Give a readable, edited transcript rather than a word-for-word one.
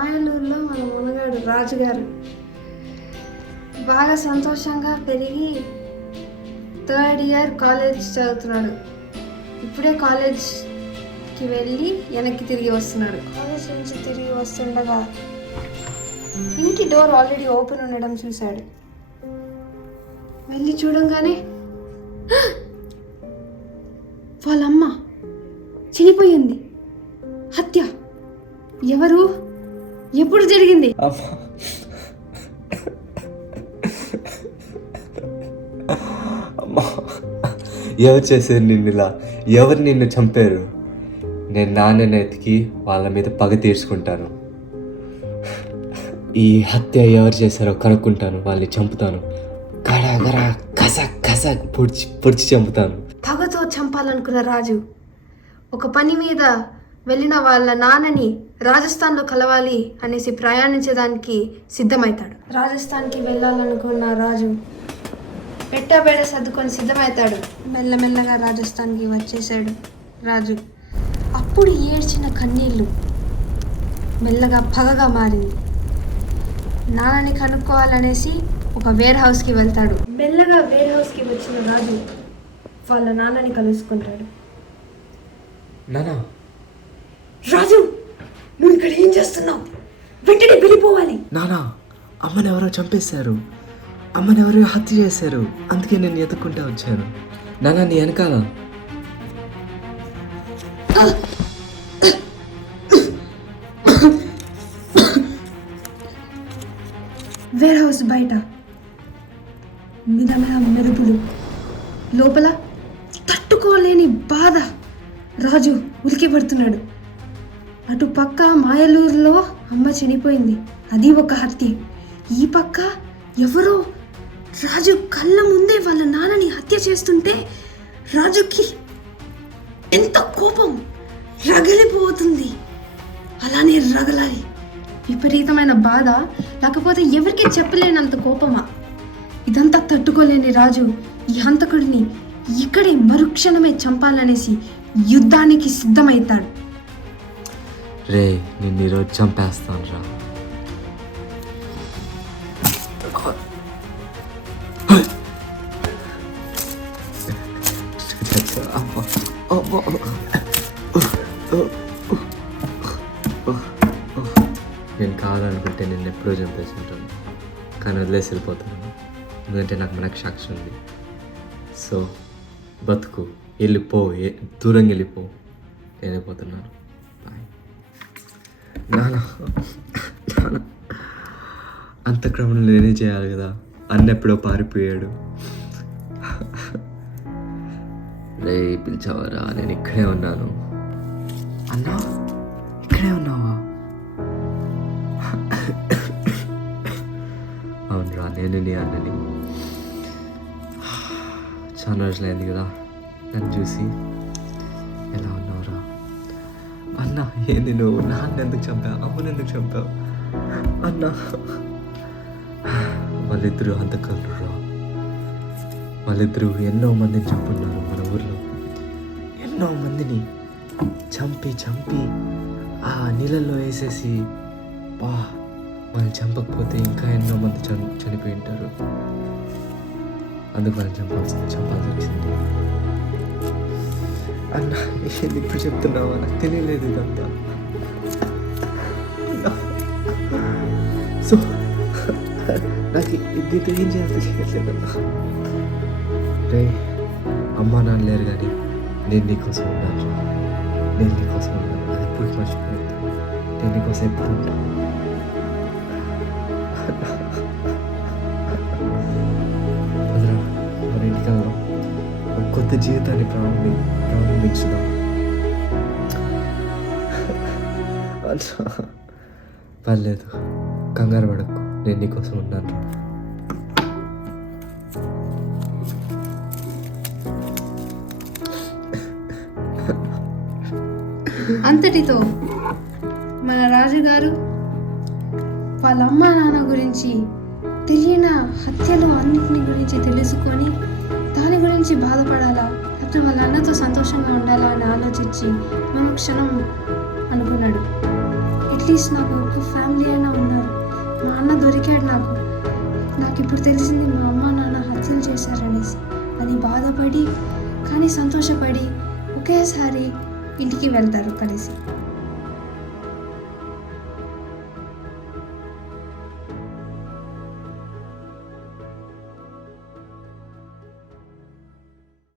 మాయలూరులో మన మునగాడు రాజుగారు బాగా సంతోషంగా పెరిగి 3rd ఇయర్ కాలేజ్ చదువుతున్నాడు. ఇప్పుడే కాలేజ్కి వెళ్ళి వెనక్కి తిరిగి వస్తున్నాడు. కాలేజ్ నుంచి తిరిగి వస్తుండగా ఇంటి డోర్ ఆల్రెడీ ఓపెన్ ఉండడం చూశాడు. వెళ్ళి చూడంగానే వాళ్ళమ్మ చనిపోయింది. హత్య. ఎవరు? ఎప్పుడు జరిగింది? అమ్మా, ఎవరు చేశారు నిన్నులా? ఎవరు నిన్ను చంపారు? నేను నాన్నని ఎతికి వాళ్ళ మీద పగ తీర్చుకుంటాను. ఈ హత్య ఎవరు చేశారో కనుక్కుంటాను, వాళ్ళని చంపుతాను. గడా గడా కసక్ కసక్ పొడిచి చంపుతాను. పగతో చంపాలనుకున్న రాజు ఒక పని మీద వెళ్ళిన వాళ్ళ నాన్నని రాజస్థాన్లో కలవాలి అనేసి ప్రయాణించడానికి సిద్ధమవుతాడు. రాజస్థాన్కి వెళ్ళాలనుకున్న రాజు పెట్టబేడ సర్దుకొని సిద్ధమవుతాడు. మెల్లమెల్లగా రాజస్థాన్కి వచ్చేసాడు రాజు. అప్పుడు ఏడ్చిన కన్నీళ్ళు మెల్లగా పగగా మారింది. నాన్నని కనుక్కోవాలనేసి ఒక వేర్ హౌస్కి వెళ్తాడు. మెల్లగా వేర్ హౌస్కి వచ్చిన రాజు వాళ్ళ నాన్నని కలుసుకుంటాడు. నానా, రాజు, నువ్వు ఇక్కడ ఏం చేస్తున్నావు? వెంటనే వెళ్ళిపోవాలి. నానా, అమ్మని ఎవరో చంపేశారు, అమ్మని ఎవరో హత్య చేశారు, అందుకే నేను ఎత్తుక్కుంటా వచ్చాను. నానా, నీ వెనకాల. వేర్ హౌస్ బయట మిదమైన మెరుపులు, లోపల తట్టుకోలేని బాధ. రాజు ఉలికి పడుతున్నాడు. అటు పక్క మాయలూరులో అమ్మ చనిపోయింది, అది ఒక హత్య. ఈ పక్క ఎవరో రాజు కళ్ళ ముందే వాళ్ళ నాన్నని హత్య చేస్తుంటే రాజుకి ఎంత కోపం రగిలిపోతుంది. అలానే రగలాలి. విపరీతమైన బాధ, లేకపోతే ఎవరికి చెప్పలేనంత కోపమా? ఇదంతా తట్టుకోలేని రాజు ఈ హంతకుడిని ఇక్కడే మరుక్షణమే చంపాలనేసి యుద్ధానికి సిద్ధమవుతాడు. రే, నిన్ను ఈరోజు చంపేస్తాను రా. నేను కావాలనుకుంటే నిన్ను ఎప్పుడో చంపేస్తుంటాను, కానీ వదిలేసి వెళ్ళిపోతాను. ఎందుకంటే నాకు మనక్షాక్షి ఉంది. సో బతుకు, వెళ్ళిపో, దూరంగా వెళ్ళిపో. నేను వెళ్ళిపోతున్నాను. బాయ్. నానా, అంత క్రమంలో నేనే చేయాలి కదా. అన్నెప్పుడో పారిపోయాడు. రే, పిలిచావరా? నేను ఇక్కడే ఉన్నాను. అన్నా, ఇక్కడే ఉన్నావా? అవునరా, నేను నీ అన్నని. చాలా రోజులైంది కదా నన్ను చూసి. ఎలా ఉన్నావురా? అన్నా, ఏంది నువ్వు? నాన్న ఎందుకు చంపావు? అమ్మని ఎందుకు చంపావు? అన్నా, వాళ్ళిద్దరూ హంతకులు రా. వాళ్ళిద్దరూ ఎన్నో మందిని చంపున్నారు మన ఊర్లో. ఎన్నో మందిని చంపి ఆ నీళ్ళల్లో వేసేసి, వాళ్ళని చంపకపోతే ఇంకా ఎన్నో మంది చనిపోయి ఉంటారు. అందుకు వాళ్ళని చంపాల్సి వచ్చింది. అన్న, ఏంది ఇప్పుడు చెప్తున్నావా? నాకు తెలియలేదు ఇదంతా. సో నాకు ఇది ఏం చేయాలి చేయట్లేదన్నా. రే, అమ్మ నాన్న లేరు కానీ నేను నీకోసం ఉన్నాను. నేను నీకోసం ఉన్నాను. అది ఎప్పుడు మర్చిపోయింది. నేను నీకోసం ఎప్పుడు ఉంటాను. మన ఇంటికి వెళ్దాం, ఒక కొత్త జీవితాన్ని ప్రారంభించుదాం. పర్లేదు, కంగారు పడకు, నేను నీకోసం ఉన్నాను. అంతటితో మన రాజుగారు వాళ్ళ అమ్మ నాన్న గురించి తెలియని హత్యలు అన్నింటిని గురించి తెలుసుకొని దాని గురించి బాధపడాలా లేకపోతే వాళ్ళ అన్నతో సంతోషంగా ఉండాలా అని ఆలోచించి క్షణం అనుకున్నాడు. అట్లీస్ట్ నాకు ఒక ఫ్యామిలీ అయినా ఉన్నారు. మా అన్న దొరికాడు నాకు ఇప్పుడు తెలిసింది మా అమ్మ నాన్న హత్యలు చేశారనేసి అని బాధపడి కానీ సంతోషపడి ఒకేసారి ఇంటికి వెళ్తారు కలిసి.